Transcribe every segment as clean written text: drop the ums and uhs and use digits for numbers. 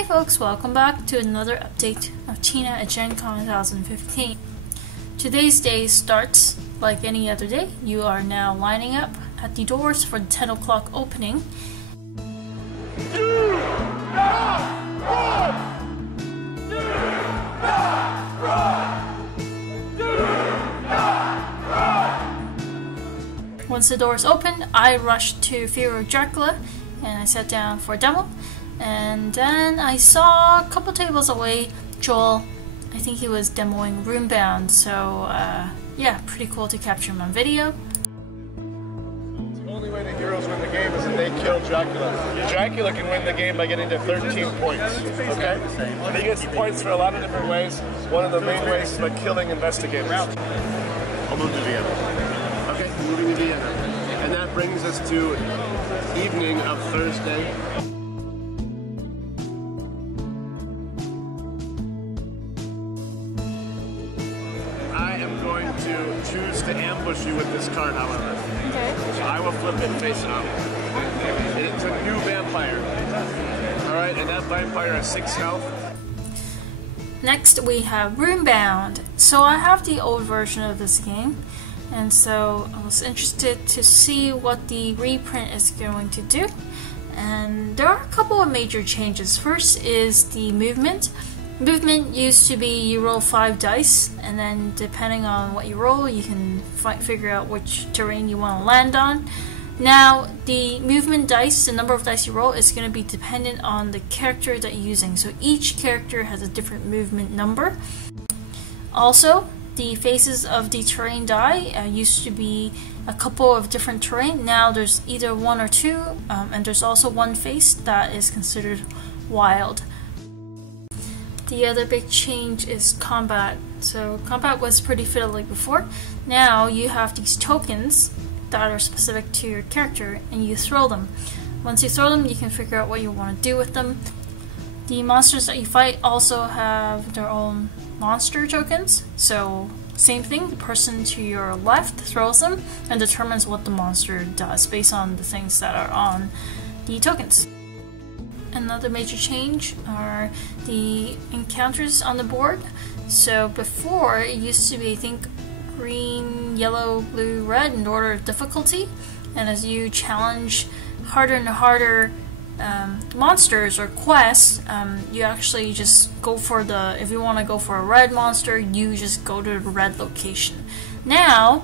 Hey folks, welcome back to another update of Tina at Gen Con 2015. Today's day starts like any other day. You are now lining up at the doors for the 10 o'clock opening. Do not run! Do not run! Do not run! Once the doors opened, I rushed to Fear of Dracula and I sat down for a demo. And then I saw a couple tables away, Joel, I think he was demoing Roombound, so yeah, pretty cool to capture him on video. The only way the heroes win the game is if they kill Dracula. Dracula can win the game by getting to 13 points, okay? And he gets points for a lot of different ways. One of the main ways is by killing investigators. I'll move to Vienna. Okay, moving to Vienna. And that brings us to evening of Thursday. I am going to choose to ambush you with this card, however. Okay. So I will flip it face up. And it's a new vampire. Alright, and that vampire has 6 health. Next we have Roombound. So I have the old version of this game, and so I was interested to see what the reprint is going to do. And there are a couple of major changes. First is the movement. Movement used to be you roll 5 dice, and then depending on what you roll, you can figure out which terrain you want to land on. Now, the movement dice, the number of dice you roll, is going to be dependent on the character that you're using. So each character has a different movement number. Also, the faces of the terrain die used to be a couple of different terrain. Now there's either 1 or 2, and there's also one face that is considered wild. The other big change is combat. So combat was pretty fiddly before. Now you have these tokens that are specific to your character and you throw them. Once you throw them, you can figure out what you want to do with them. The monsters that you fight also have their own monster tokens. So same thing, the person to your left throws them and determines what the monster does based on the things that are on the tokens. Another major change are the encounters on the board. So before, it used to be, I think, green, yellow, blue, red in order of difficulty. And as you challenge harder and harder monsters or quests, you actually just go for if you want to go for a red monster, you just go to the red location. Now,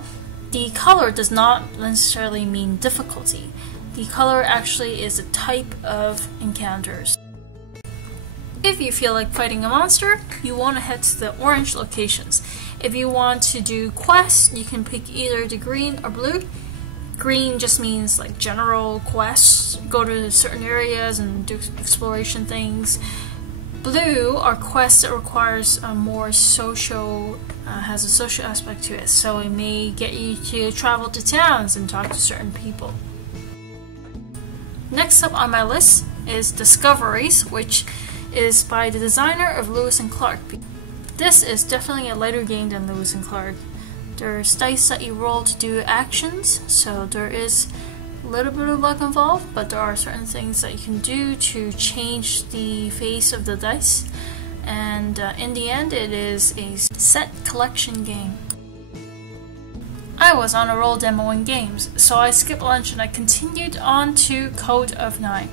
the color does not necessarily mean difficulty. The color actually is a type of encounters. If you feel like fighting a monster, you want to head to the orange locations. If you want to do quests, you can pick either the green or blue. Green just means like general quests, go to certain areas and do exploration things. Blue are quests that requires a more social, has a social aspect to it. So it may get you to travel to towns and talk to certain people. Next up on my list is Discoveries, which is by the designer of Lewis and Clark. This is definitely a lighter game than Lewis and Clark. There's dice that you roll to do actions, so there is a little bit of luck involved, but there are certain things that you can do to change the face of the dice. And in the end, it is a set collection game. I was on a roll demoing games, so I skipped lunch and I continued on to Code of 9.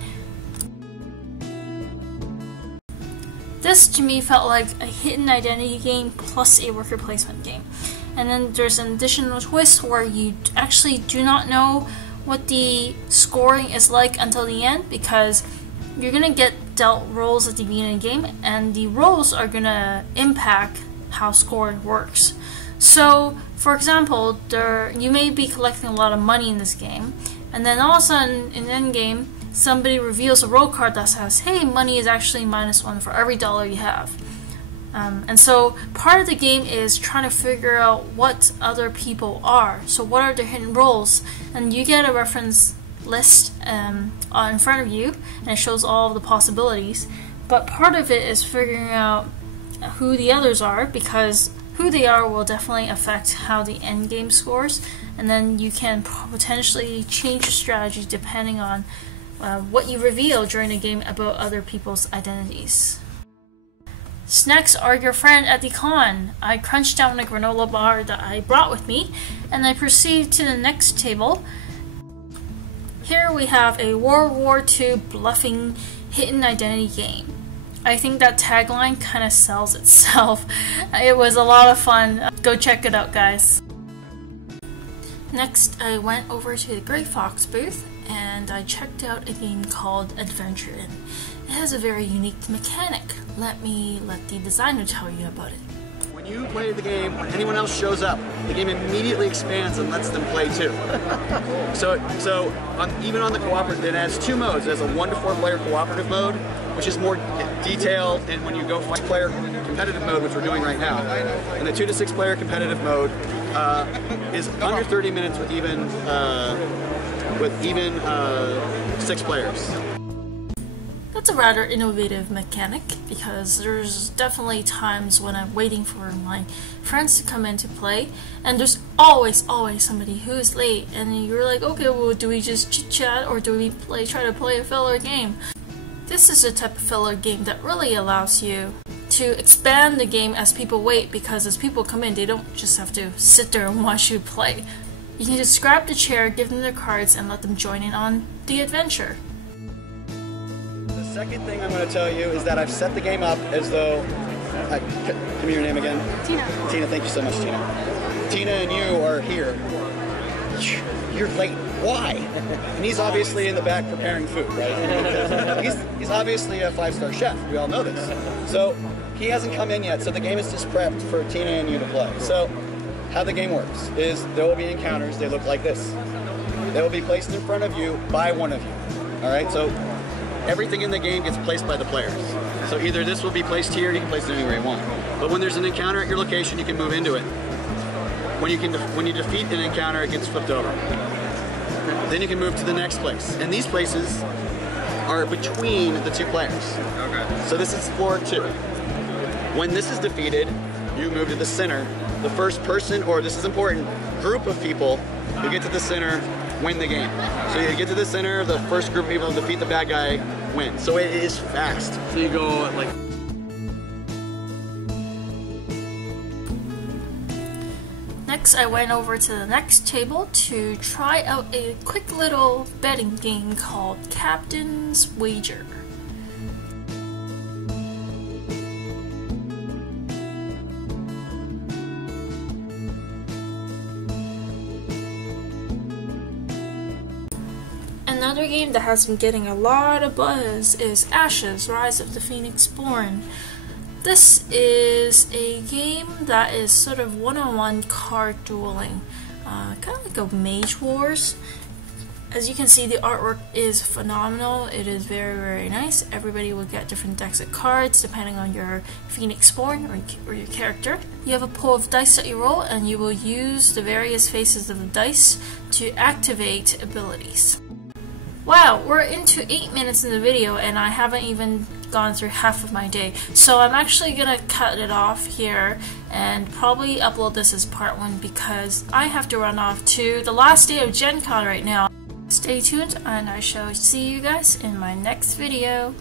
This to me felt like a hidden identity game plus a worker placement game. And then there's an additional twist where you actually do not know what the scoring is like until the end, because you're going to get dealt rolls at the beginning of the game, and the rolls are going to impact how scoring works. So, for example, you may be collecting a lot of money in this game, and then all of a sudden, in endgame, somebody reveals a roll card that says, hey, money is actually -1 for every dollar you have. And so, part of the game is trying to figure out what other people are. So, what are their hidden roles? And you get a reference list in front of you, and it shows all of the possibilities. But part of it is figuring out who the others are, because who they are will definitely affect how the end game scores, and then you can potentially change your strategy depending on what you reveal during the game about other people's identities. Snacks are your friend at the con. I crunched down a granola bar that I brought with me, and I proceed to the next table. Here we have a World War II bluffing hidden identity game. I think that tagline kind of sells itself. It was a lot of fun. Go check it out, guys. Next, I went over to the Grey Fox booth and I checked out a game called Adventure Inn. It has a very unique mechanic. Let the designer tell you about it. When you play the game, when anyone else shows up, the game immediately expands and lets them play too. Even on the cooperative, it has two modes. It has a 1 to 4 player cooperative mode, which is more detailed, and when you go 5 player competitive mode, which we're doing right now, and the 2 to 6 player competitive mode is under 30 minutes with even 6 players. That's a rather innovative mechanic, because there's definitely times when I'm waiting for my friends to come in to play, and there's always somebody who is late, and you're like, okay, well, do we just chit chat or do we try to play a filler game? This is a type of filler game that really allows you to expand the game as people wait, because as people come in, they don't just have to sit there and watch you play. You can just grab the chair, give them their cards, and let them join in on the adventure. The second thing I'm going to tell you is that I've set the game up as though... give me your name again. Tina. Tina, thank you so much, Tina. Tina and you are here. You're late. Why? And he's obviously in the back preparing food, right? He's obviously a 5-star chef. We all know this. So he hasn't come in yet, so the game is just prepped for Tina and you to play. So how the game works is there will be encounters. They look like this. They will be placed in front of you by one of you. All right? So everything in the game gets placed by the players. So either this will be placed here, you can place it anywhere you want. But when there's an encounter at your location, you can move into it. When you defeat an encounter, it gets flipped over. Then you can move to the next place. And these places are between the 2 players. Okay. So this is floor 2. When this is defeated, you move to the center. The first person, or this is important, group of people who get to the center win the game. So you get to the center, the first group of people to defeat the bad guy wins. So it is fast. So you go like... Next, I went over to the next table to try out a quick little betting game called Captain's Wager. Another game that has been getting a lot of buzz is Ashes: Rise of the Phoenix Born. This is a game that is sort of one-on-one card dueling, kind of like a Mage Wars. As you can see, the artwork is phenomenal. It is very nice. Everybody will get different decks of cards depending on your Phoenix Born or your character. You have a pool of dice that you roll, and you will use the various faces of the dice to activate abilities. Wow, we're into 8 minutes in the video and I haven't even gone through half of my day. So I'm actually gonna cut it off here and probably upload this as part 1 because I have to run off to the last day of Gen Con right now. Stay tuned and I shall see you guys in my next video.